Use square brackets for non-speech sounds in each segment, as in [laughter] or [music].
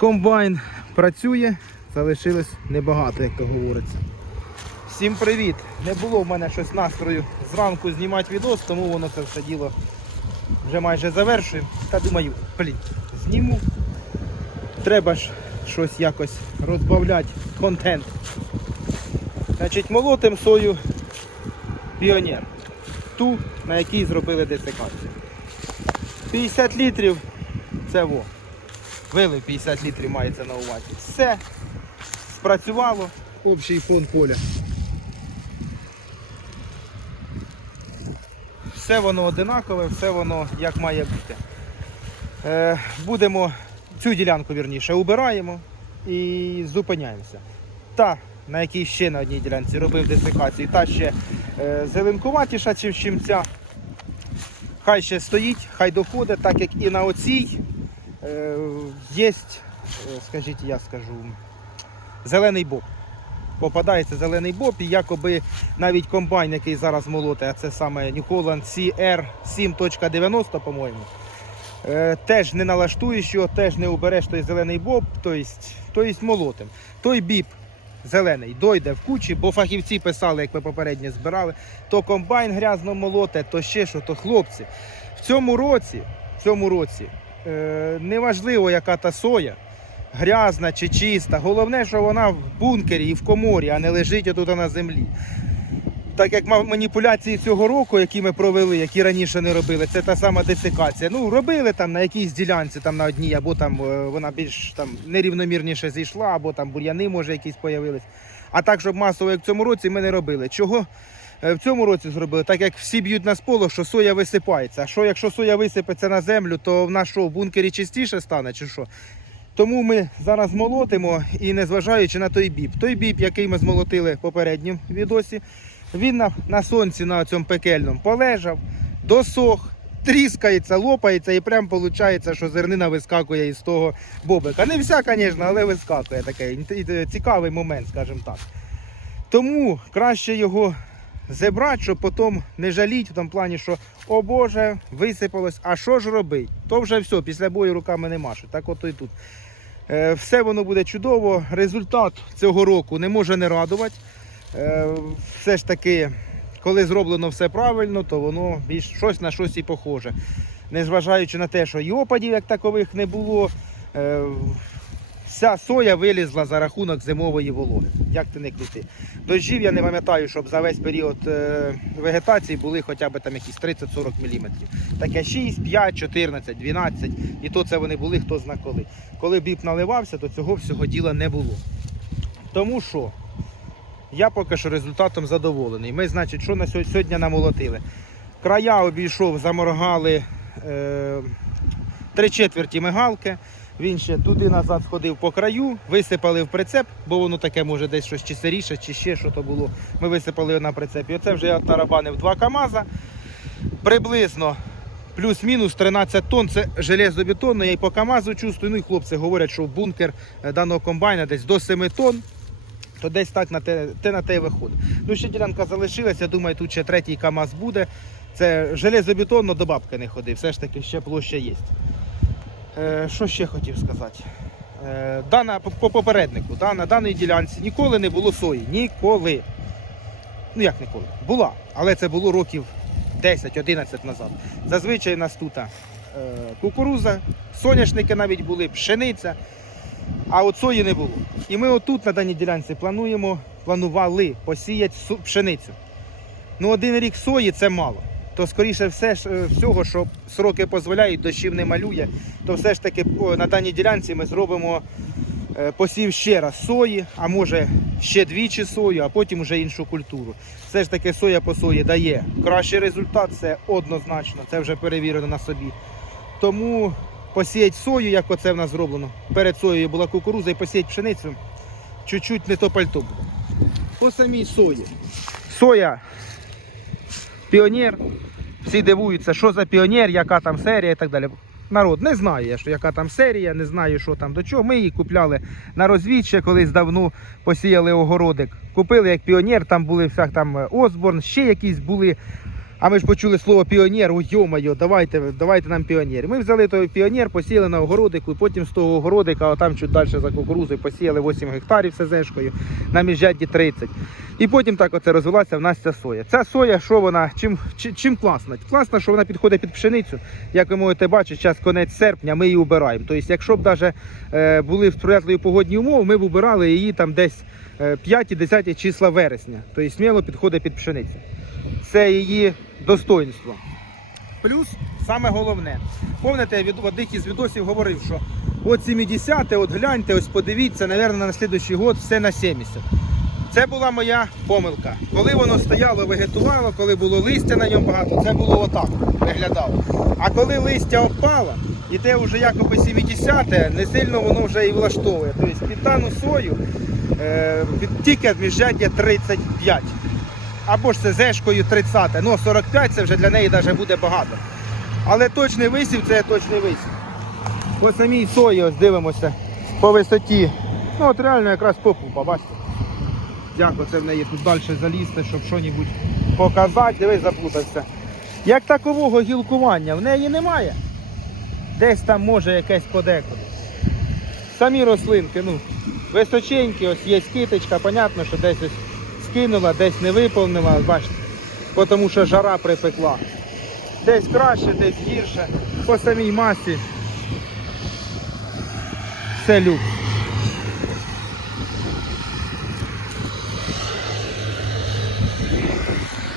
Комбайн працює, залишилось небагато, як то говориться. Всім привіт! Не було в мене щось настрою зранку знімати відос, тому воно це все діло вже майже завершує. Та думаю, блін, зніму. Треба ж щось якось розбавляти контент. Значить, молотим сою Піонер. Ту, на якій зробили десикацію. 50 літрів це во. Вилив 50 літрів мається на увазі. Все спрацювало. Общий фон поля. Все воно одинакове, все воно як має бути. Е, будемо цю ділянку вірніше убираємо і зупиняємося. Та, на якій ще на одній ділянці робив десикацію, та ще е, зеленкуватіша, чим чим ця. Хай ще стоїть, хай доходить, так як і на оцій е, є, скажіть, я скажу, зелений боб. Попадається зелений боб, і якоби навіть комбайн, який зараз молоте, а це саме New Holland CR 7.90, по-моєму. Е, теж не налаштуєш його, теж не убереш той зелений боб, тобто, молотим. Той біб зелений дойде в кучі, бо фахівці писали, як ми попередньо збирали, то комбайн грязно молоте, то ще що, то хлопці. В цьому році, в цьому році е, неважливо, яка та соя, грязна чи чиста. Головне, що вона в бункері і в коморі, а не лежить отут на землі. Так як маніпуляції цього року, які ми провели, які раніше не робили, це та сама десикація. Ну, робили там на якійсь ділянці, там на одній, або там е, вона більш там нерівномірніше зійшла, або там бур'яни, може, якісь появились. А так, щоб масово, як в цьому році, ми не робили. Чого е, в цьому році зробили? Так як всі б'ють на сполох, що соя висипається. А що якщо соя висипеться на землю, то в нас що, в бункері чистіше стане чи що? Тому ми зараз молотимо і незважаючи на той біб. Той біб, який ми змолотили в попередньому відосі, він на, на сонці на цьому пекельному полежав, досох, тріскається, лопається і прям виходить, що зернина вискакує із того бобика. Не вся, звісно, але вискакує такий цікавий момент, скажімо так. Тому краще його зібрати, щоб потім не жаліть в тому плані, що о Боже, висипалось, а що ж робить? То вже все, після бою руками не машуть. Так ото і тут. Е, Все воно буде чудово. Результат цього року не може не радувати. Е, Все ж таки, коли зроблено все правильно, то воно більш щось на щось і похоже. Незважаючи на те, що і опадів як такових не було, е, вся соя вилізла за рахунок зимової вологи. Як ти не крути. Дощів я не пам'ятаю, щоб за весь період е, вегетації були хоча б там якісь 30-40 мм. Таке 6, 5, 14, 12. І то це вони були хто зна коли. Коли біб наливався, то цього всього діла не було. Тому що я поки що результатом задоволений. Ми, значить, що на сьо- сьогодні намолотили? Края обійшов, заморгали е, три четверті мигалки. Він ще туди назад сходив по краю, висипали в прицеп, бо воно таке може десь щось чи сиріше, чи ще що то було. Ми висипали на прицеп. І оце вже я тарабанив два КАМАЗа. Приблизно плюс-мінус 13 тонн. Це железобетонно. Я і по КАМАЗу чувствую. Ну і хлопці говорять, що бункер е, даного комбайна десь до 7 тонн. То десь так на те, те на те виходить. Ну, ще ділянка залишилася, думаю, тут ще третій КАМАЗ буде. Це железобетонно до бабки не ходи, все ж таки ще площа є. Е, що ще хотів сказати? Е, дана, по, по попереднику, да, на даній ділянці ніколи не було сої. Ніколи. Ну як ніколи? Була, але це було років 10-11 назад. Зазвичай нас тут е, кукуруза, соняшники навіть були, пшениця, а от сої не було. І ми отут на даній ділянці плануємо, планували посіяти пшеницю. Ну, один рік сої це мало. То скоріше все е, всього, що сроки дозволяють, дощів не малює, то все ж таки на даній ділянці ми зробимо е, посів ще раз сої, а може ще двічі сою, а потім вже іншу культуру. Все ж таки соя по сої дає кращий результат, це однозначно, це вже перевірено на собі. Тому посіять сою, як оце в нас зроблено. Перед соєю була кукуруза і посіять пшеницю, чуть-чуть не то пальто буде. По самій сої. Соя піонер. Всі дивуються, що за піонер, яка там серія і так далі. Народ не знає, що яка там серія, не знає, що там до чого. Ми її купляли на розвідче, колись давно посіяли огородик. Купили як піонер, там були всяк там Осборн, ще якісь були А ми ж почули слово піонер, ой, йо-моє, давайте, давайте нам піонер. Ми взяли той піонер, посіяли на огородику, потім з того огородика, а там чуть далі за кукурузою, посіяли 8 гектарів СЗшкою, на міжжадді 30. І потім так оце розвелася в нас ця соя. Ця соя, що вона, чим, чи- чим класна? Класно, що вона підходить під пшеницю. Як ви можете бачити, зараз конець серпня, ми її убираємо. Тобто, якщо б навіть е, були сприятливі погодні умови, ми б убирали її там десь е, 5-10 числа вересня. Тобто сміло підходить під пшеницю. Це її достоинство. Плюс саме головне. Пам'ятаєте, я від одних із відосів говорив, що от 70 от гляньте, ось подивіться, напевно, на наступний год все на 70. Це була моя помилка. Коли воно стояло, вегетувало, коли було листя на ньому багато, це було отак, виглядало. А коли листя опало, і те вже якоби 70-те, не сильно воно вже і влаштовує. Тобто під дану сою е, тільки міжжаддя 35. Або ж це зешкою 30. Ну, 45 це вже для неї навіть буде багато. Але точний висів це точний висів. По самій сої ось дивимося по висоті. Ну от реально якраз попупа, бачите. Дякую, це в неї тут далі залізти, щоб щось показати. Дивись, заплутався. Як такового гілкування в неї немає. Десь там може якесь подекуди. Самі рослинки, ну, височенькі, ось є киточка, понятно, що десь ось скинула, десь не виповнила, бачите, тому що жара припекла. Десь краще, десь гірше. По самій масі. Все люкс.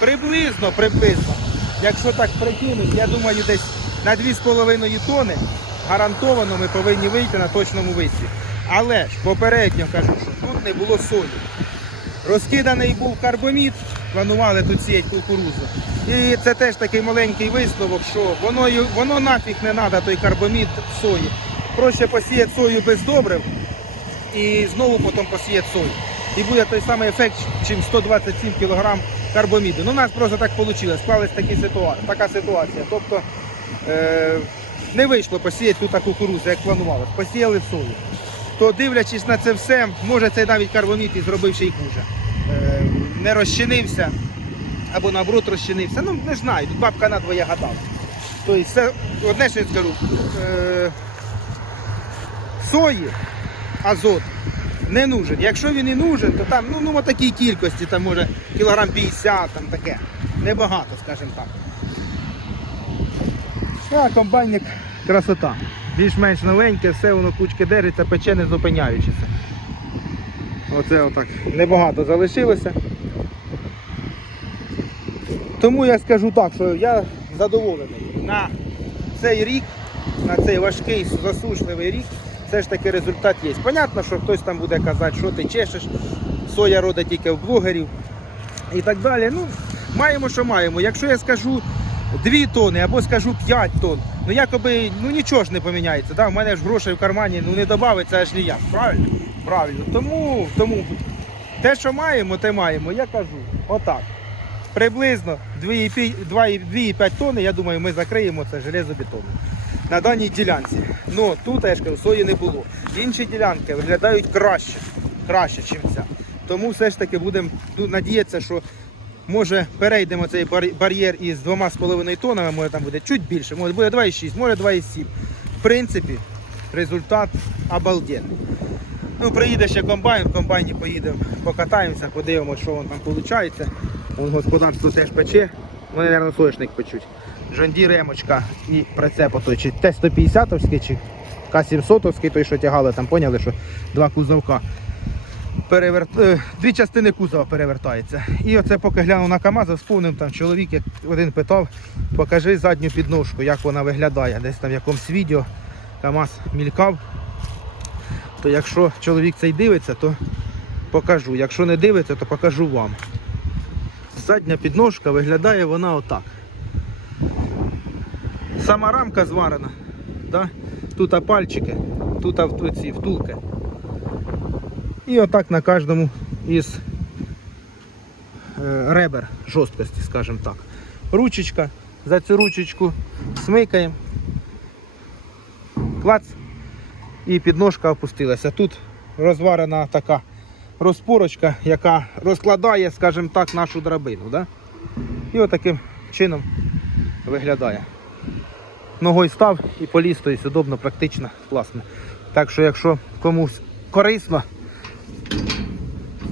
Приблизно, приблизно. Якщо так прикинуть, я думаю, десь на 2,5 тони гарантовано ми повинні вийти на точному висі. Але ж попередньо кажу, що тут не було солі. Розкиданий був карбомід, планували тут сіяти кукурузу. І це теж такий маленький висновок, що воно, воно нафіг не треба, той карбомід сої. Проще посіяти сою без добрив і знову потім посіяти сою. І буде той самий ефект, чим 127 кг карбоміду. Ну, у нас просто так вийшло, склалась такі ситуа... така ситуація. Тобто е... не вийшло посіяти тут кукурузу, як планувалось. Посіяли сою. То дивлячись на це все, може цей навіть карбомід і зробив ще й хуже. Е... Не розчинився або наоборот розчинився. Ну, не знаю, тут бабка надвоє гадала. Тобто, це одне, що я скажу. Е... Сої азот не нужен. Якщо він і нужен, то там ну, ну в такій кількості, там може кілограм 50, там таке. Небагато, скажімо так. А комбайник красота. Більш-менш новеньке, все воно кучки держиться, пече не зупиняючися. Оце отак. Небагато залишилося. Тому я скажу так, що я задоволений. На цей рік, на цей важкий засушливий рік, все ж таки результат є. Понятно, що хтось там буде казати, що ти чешеш, соя родить тільки в блогерів і так далі. Ну, маємо, що маємо. Якщо я скажу 2 тони або скажу 5 тонн, ну якоби ну нічого ж не поміняється. Да? У мене ж грошей в кармані ну, не додається аж ніяк. Правильно? Правильно. Тому, тому те, що маємо, те маємо. Я кажу, отак. Приблизно 2,5 тонни, я думаю, ми закриємо це железобетоном. На даній ділянці. Ну тут я ж кажу, сої не було. Інші ділянки виглядають краще, краще, ніж ця. Тому все ж таки будемо ну, надіятися, що може перейдемо цей бар'єр із 2,5 тоннами, може там буде чуть більше, може буде 2,6, може 2,7. В принципі, результат обалденний. Ну, приїде ще комбайн, в комбайні поїдемо, покатаємося, подивимося, що воно там виходить. Вон господарство теж пече. Вони, мабуть, соняшник печуть. Жонді ремочка і прицеп чи Т-150 чи К-700, той, що тягали, там поняли, що два кузовка. Перевер... е, Дві частини кузова перевертається. І оце поки глянув на КАМАЗ, вспомнив там чоловік, як один питав, покажи задню підножку, як вона виглядає. Десь там в якомусь відео КАМАЗ мількав. То якщо чоловік цей дивиться, то покажу. Якщо не дивиться, то покажу вам. Задня підножка виглядає вона отак. Сама рамка зварена. Да? Тут пальчики, тут ці втулки. І отак на кожному із е, ребер жорсткості, скажімо так. Ручечка. За цю ручечку смикаємо. Клац. І підножка опустилася. Тут розварена така розпорочка, яка розкладає, скажімо так, нашу драбину. Да? І отаким чином виглядає. Ногою став і поліз, то есть удобно, практично, класно. Так що, якщо комусь корисно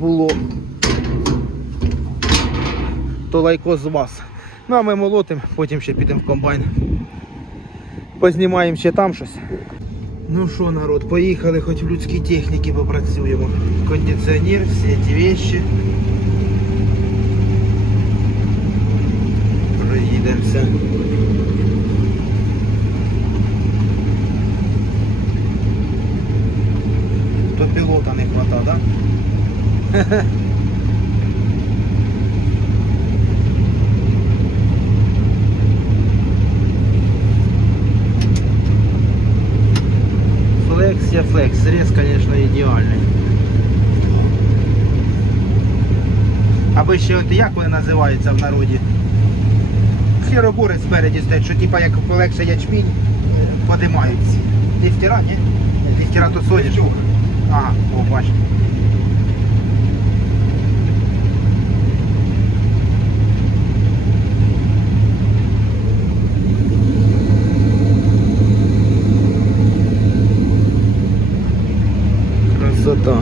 було, то лайкос з вас. Ну а ми молотим, потім ще підемо в комбайн. Познімаємо ще там щось. Ну що, народ, поїхали, хоч в людській техніці попрацюємо. Кондиціонер, всі ці вещи. Аби ще от як вони називаються в народі? Хіробури спереді стоять, що типа як полегше ячмінь подимаються. подимають. Ліфтера, ні? Ліфтера то соняшник. Ага, о, бачите. Красота.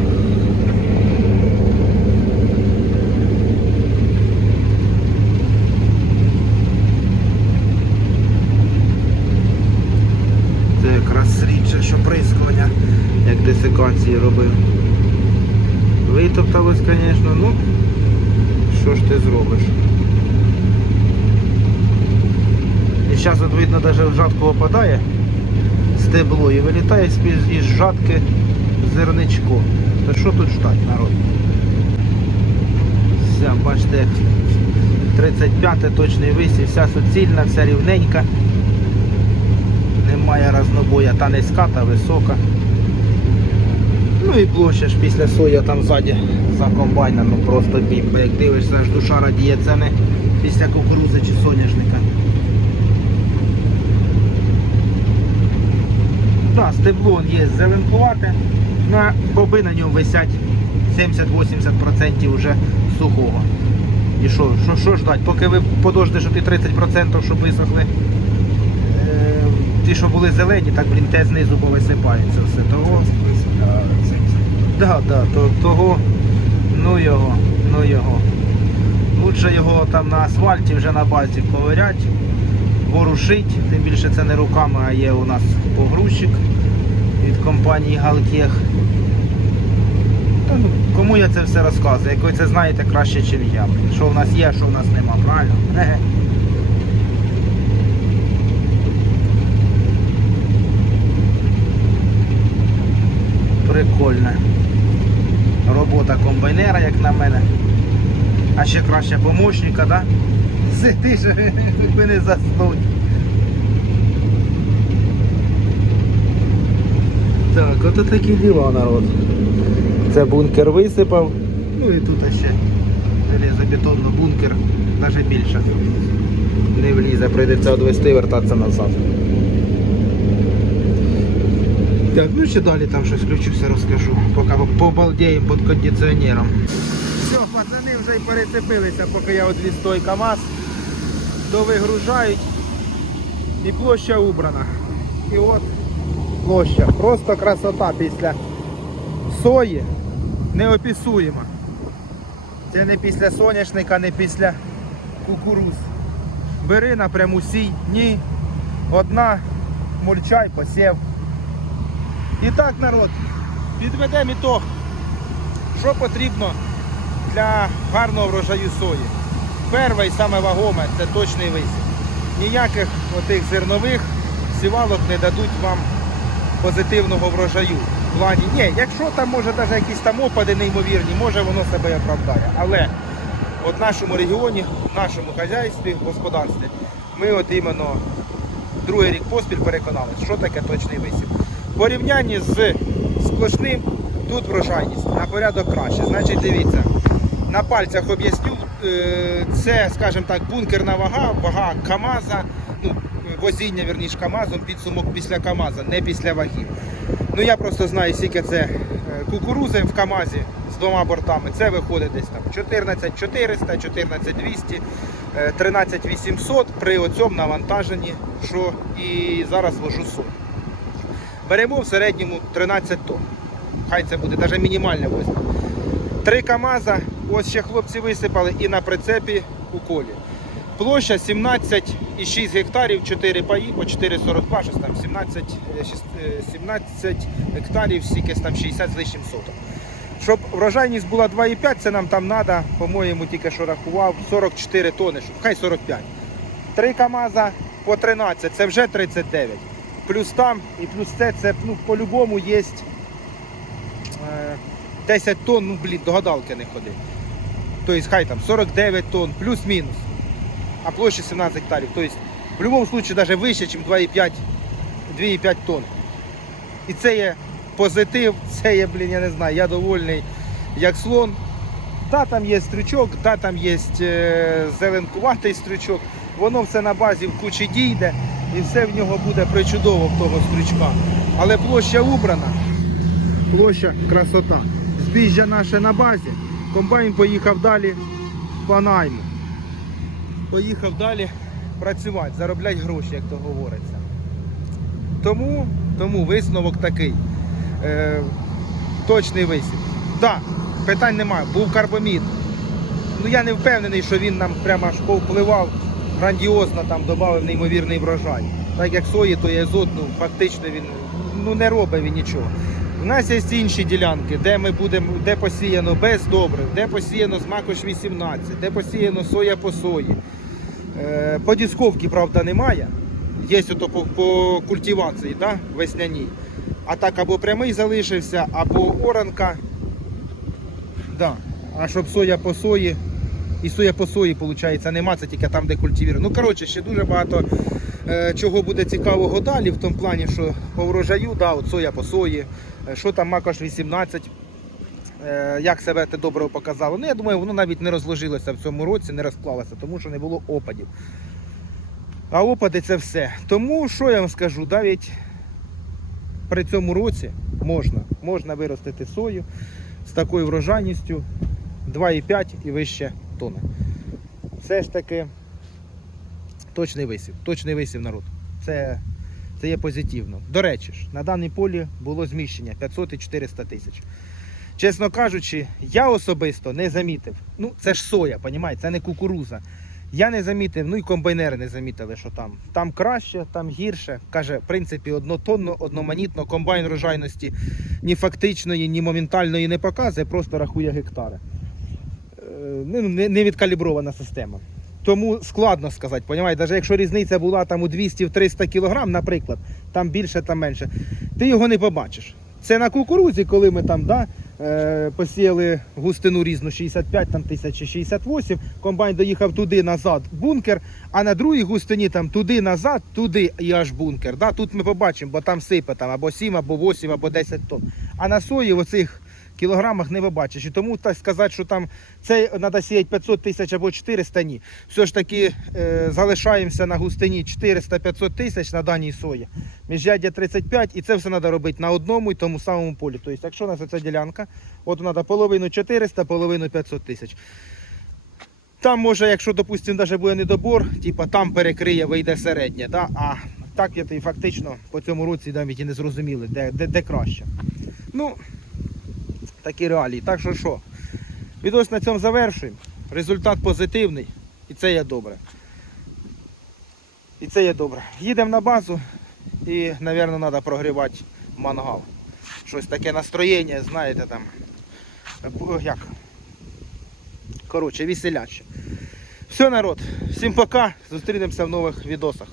Це якраз рідше, що прискування, як десикації робив. Витопталось, звісно, ну що ж ти зробиш? І зараз от видно навіть в жатку опадає стебло і вилітає із жатки зерничко. То що тут ждать, народ? Все, бачите, як 35 точний висів, вся суцільна, вся рівненька. Немає разнобоя, та низька, та висока. Ну і площа ж після соя там ззаді за комбайном, ну просто бімба. Як дивишся, аж душа радіє, це не після кукурузи чи соняшника. Да, стебло є зеленкувате, на боби на ньому висять 70-80% вже сухого. І що, що, що ждать? Поки ви подождете, що ті 30%, щоб висохли, е, ті, що були зелені, так блін, те знизу повисипається все. Того, да, да, то, того, ну його, ну його. Лучше його там на асфальті вже на базі ковирять, ворушить, тим більше це не руками, а є у нас погрузчик від компанії Галкех. Ну, кому я це все розказую? Як ви це знаєте краще, ніж я. Що в нас є, що в нас нема, правильно? Прикольно. Робота комбайнера, як на мене. А ще краще помощника, да? Сидиш, [laughs] би не заснуть. Так, ото такі діла, народ. Це бункер висипав. Ну і тут ще железобетонний бункер, навіть більше. Не влізе, прийдеться одвести і вертатися назад. Так, ну ще далі там щось включуся, розкажу, поки побалдіємо під кондиціонером. Все, пацани вже й перецепилися, поки я одвіз той КАМАЗ, довигружають і площа убрана. І от площа. Просто красота після сої неописуєма. Це не після соняшника, не після кукуруз. Бери напряму сій, ні. Одна, мульчай, посів. І так, народ, підведемо ітог, що потрібно для гарного врожаю сої. Перше і саме вагоме це точний висів. Ніяких отих зернових сівалок не дадуть вам позитивного врожаю. В плані, ні, якщо там може навіть якісь там опади неймовірні, може воно себе оправдає. Але в нашому регіоні, в нашому хазяйстві, в господарстві, ми от іменно другий рік поспіль переконалися, що таке точний висів. Порівнянні з сплошним тут врожайність на порядок краще. Значить, дивіться, на пальцях об'ясню, е, це, скажімо так, бункерна вага, вага КАМАЗа, ну, возіння, верніше, КАМАЗом, підсумок після КАМАЗа, не після ваги. Ну я просто знаю, скільки це е, кукурузи в КАМАЗі з двома бортами. Це виходить десь там 14 400, 14 200, е, 13 800 при оцьому навантаженні, що і зараз вожу сон. Беремо в середньому 13 тонн. Хай це буде навіть мінімальне возьме. Три КАМАЗа, ось ще хлопці висипали і на прицепі у колі. Площа 17,6 гектарів, 4 паї по 4,42, щось там 17, е, е, 17 гектарів, стільки там 60 з лишнім соток. Щоб врожайність була 2,5, це нам там треба, по-моєму, тільки що рахував, 44 тони, хай 45. Три КАМАЗа по 13, це вже 39. Плюс там і плюс це, це ну, по-любому є 10 тонн, ну блін, до гадалки не ходи. Тобто хай там 49 тонн, плюс-мінус. А площа 17 гектарів. Тобто в будь-якому випадку навіть вище, ніж 2,5 2,5 тонн. І це є позитив, це є, блін, я не знаю, я довольний як слон. Та там є стрючок, та там є е, зеленкуватий стрючок. Воно все на базі в кучі дійде і все в нього буде причудово в того стрючка. Але площа убрана, площа красота. Збіжжя наше на базі. Комбайн поїхав далі по найму. Поїхав далі працювати, заробляти гроші, як то говориться. Тому, тому висновок такий. Е, точний висів. Так, питань немає. Був карбомід. Ну я не впевнений, що він нам прямо аж повпливав грандіозно, там додав неймовірний врожай. Так як сої, то і азот, ну фактично він ну, не робить він нічого. У нас є інші ділянки, де ми будемо, де посіяно без добрив, де посіяно з макош 18, де посіяно соя по сої. Е, по дисковці, правда, немає. Є ото по, по культивації, да, весняній. А так або прямий залишився, або оранка. Да. А щоб соя по сої. І соя по сої, виходить, нема, це тільки там, де культивір. Ну, коротше, ще дуже багато е, чого буде цікавого далі, в тому плані, що по врожаю, да, от соя по сої, е, що там Макош 18, е, як себе те добре показало. Ну, я думаю, воно навіть не розложилося в цьому році, не розклалося, тому що не було опадів. А опади це все. Тому що я вам скажу, навіть при цьому році можна, можна виростити сою з такою врожайністю 2,5 і вище тони. Все ж таки точний висів, точний висів народ. Це, це є позитивно. До речі ж, на даній полі було зміщення 500 і 400 тисяч. Чесно кажучи, я особисто не замітив. Ну, це ж соя, понімаєте, це не кукуруза. Я не замітив, ну і комбайнери не замітили, що там. Там краще, там гірше. Каже, в принципі, однотонно, одноманітно, комбайн рожайності ні фактичної, ні моментальної не показує, просто рахує гектари. Не, не відкалібрована система. Тому складно сказати, понімаєте, навіть якщо різниця була там у 200-300 кг, наприклад, там більше, там менше, ти його не побачиш. Це на кукурузі, коли ми там да, е, посіяли густину різну 65 там, тисяч чи 68, комбайн доїхав туди назад, бункер, а на другій густині там туди назад, туди і аж бункер. Да? Тут ми побачимо, бо там сипе там, або 7, або 8, або 10 тонн. А на сої кілограмах не побачиш. І тому так сказати, що там це треба сіяти 500 тисяч або 400, ні. Все ж таки е, залишаємося на густині 400-500 тисяч на даній сої. Міжряддя 35 і це все треба робити на одному і тому самому полі. Тобто, якщо у нас ця ділянка, от треба половину 400, половину 500 тисяч. Там може, якщо, допустимо, навіть буде недобор, типа там перекриє, вийде середнє. Да? А так я фактично по цьому році навіть і не зрозуміли, де, де, де краще. Ну, такі реалії. Так що що, відос на цьому завершуємо. Результат позитивний. І це є добре. І це є добре. Їдемо на базу і, мабуть, треба прогрівати мангал. Щось таке настроєння, знаєте там. Як? Коротше, веселяче. Все, народ, всім пока. Зустрінемося в нових відосах.